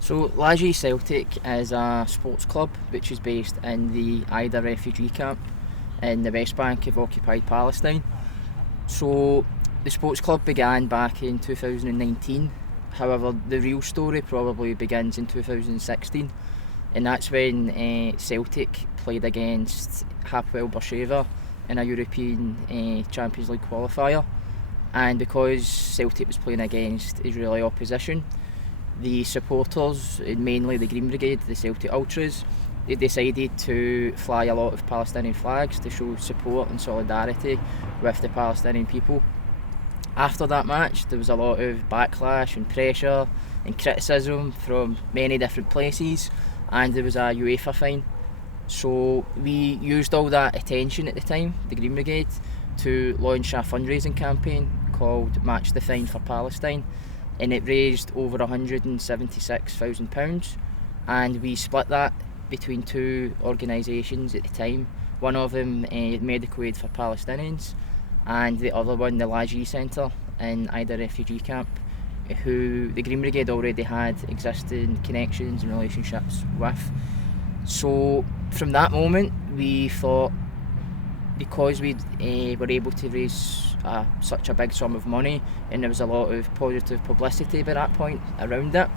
So Lajee Celtic is a sports club which is based in the Ida refugee camp in the West Bank of occupied Palestine. So the sports club began back in 2019, however the real story probably begins in 2016, and that's when Celtic played against Hapoel Beersheva in a European Champions League qualifier, and because Celtic was playing against Israeli opposition, the supporters, mainly the Green Brigade, the Celtic Ultras, they decided to fly a lot of Palestinian flags to show support and solidarity with the Palestinian people. After that match, there was a lot of backlash and pressure and criticism from many different places, and there was a UEFA fine. So we used all that attention at the time, the Green Brigade, to launch a fundraising campaign called Match the Fine for Palestine, and it raised over £176,000, and we split that between two organisations at the time. One of them, Medical Aid for Palestinians, and the other one, the Lajee Centre in Ida refugee camp, who the Green Brigade already had existing connections and relationships with. So from that moment we thought, because we were able to raise such a big sum of money, and there was a lot of positive publicity by that point around it,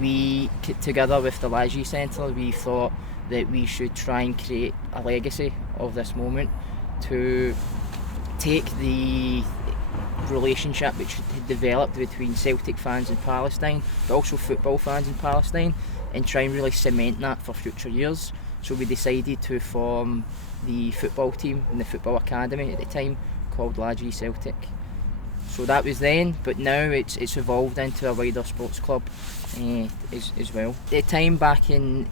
we, together with the Lajee Centre, we thought that we should try and create a legacy of this moment, to take the relationship which had developed between Celtic fans in Palestine, but also football fans in Palestine, and try and really cement that for future years. So we decided to form the football team and the football academy at the time, called Lajee Celtic. So that was then, but now it's evolved into a wider sports club as well. At the time, back in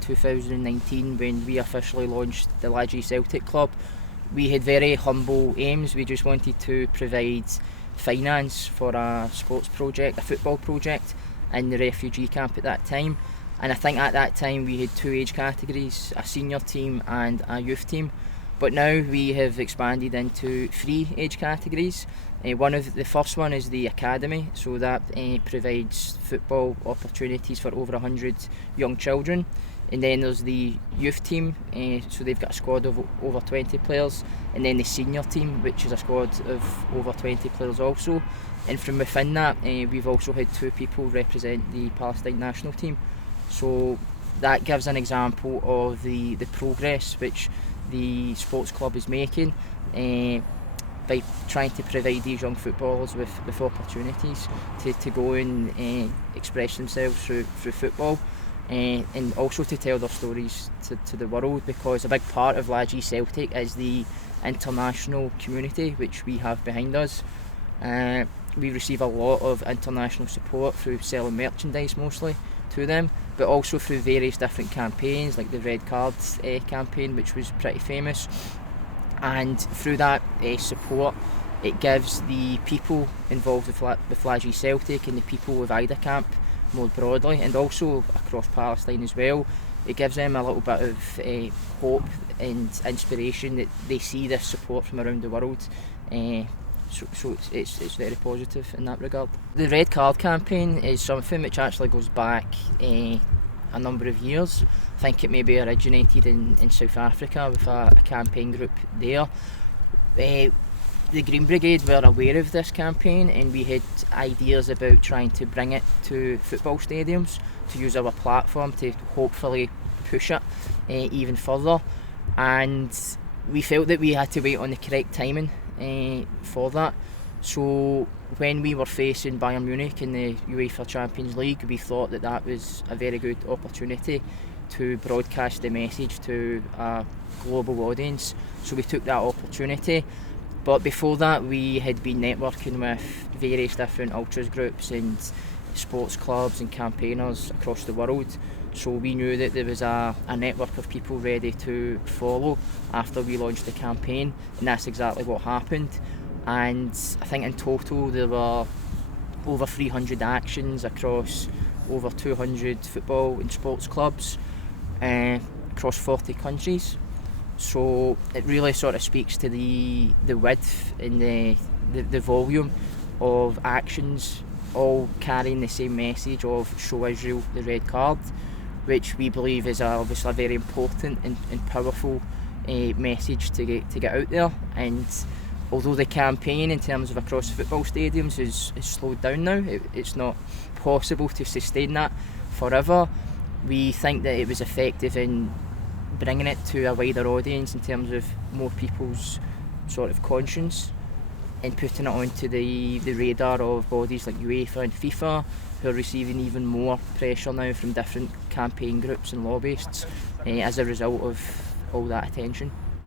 2019, when we officially launched the Lajee Celtic Club, we had very humble aims. We just wanted to provide finance for a sports project, a football project in the refugee camp at that time. And I think at that time we had two age categories, a senior team and a youth team. But now we have expanded into three age categories. The first one is the academy, so that provides football opportunities for over 100 young children. And then there's the youth team, so they've got a squad of over 20 players. And then the senior team, which is a squad of over 20 players also. And from within that, we've also had two people represent the Palestine national team. So that gives an example of the progress which the sports club is making by trying to provide these young footballers with opportunities to go and express themselves through football, and also to tell their stories to the world, because a big part of Lajee Celtic is the international community which we have behind us. We receive a lot of international support through selling merchandise mostly to them, but also through various different campaigns like the Red Cards campaign, which was pretty famous. And through that support, it gives the people involved with Lajee Celtic and the people of Ida Camp more broadly, and also across Palestine as well, it gives them a little bit of hope and inspiration that they see this support from around the world. So it's very positive in that regard. The Red Card campaign is something which actually goes back a number of years. I think it maybe originated in South Africa with a campaign group there. The Green Brigade were aware of this campaign, and we had ideas about trying to bring it to football stadiums, to use our platform to hopefully push it even further. And we felt that we had to wait on the correct timing for that. So when we were facing Bayern Munich in the UEFA Champions League, we thought that was a very good opportunity to broadcast the message to a global audience. So we took that opportunity. But before that, we had been networking with various different ultras groups and sports clubs and campaigners across the world. So we knew that there was a network of people ready to follow after we launched the campaign, and that's exactly what happened. And I think in total there were over 300 actions across over 200 football and sports clubs across 40 countries. So it really sort of speaks to the width and the volume of actions all carrying the same message of show Israel the red card, which we believe is obviously a very important and powerful message to get out there. And although the campaign in terms of across football stadiums is slowed down now, it's not possible to sustain that forever. We think that it was effective in bringing it to a wider audience in terms of more people's sort of conscience, and putting it onto the radar of bodies like UEFA and FIFA, who are receiving even more pressure now from different campaign groups and lobbyists as a result of all that attention.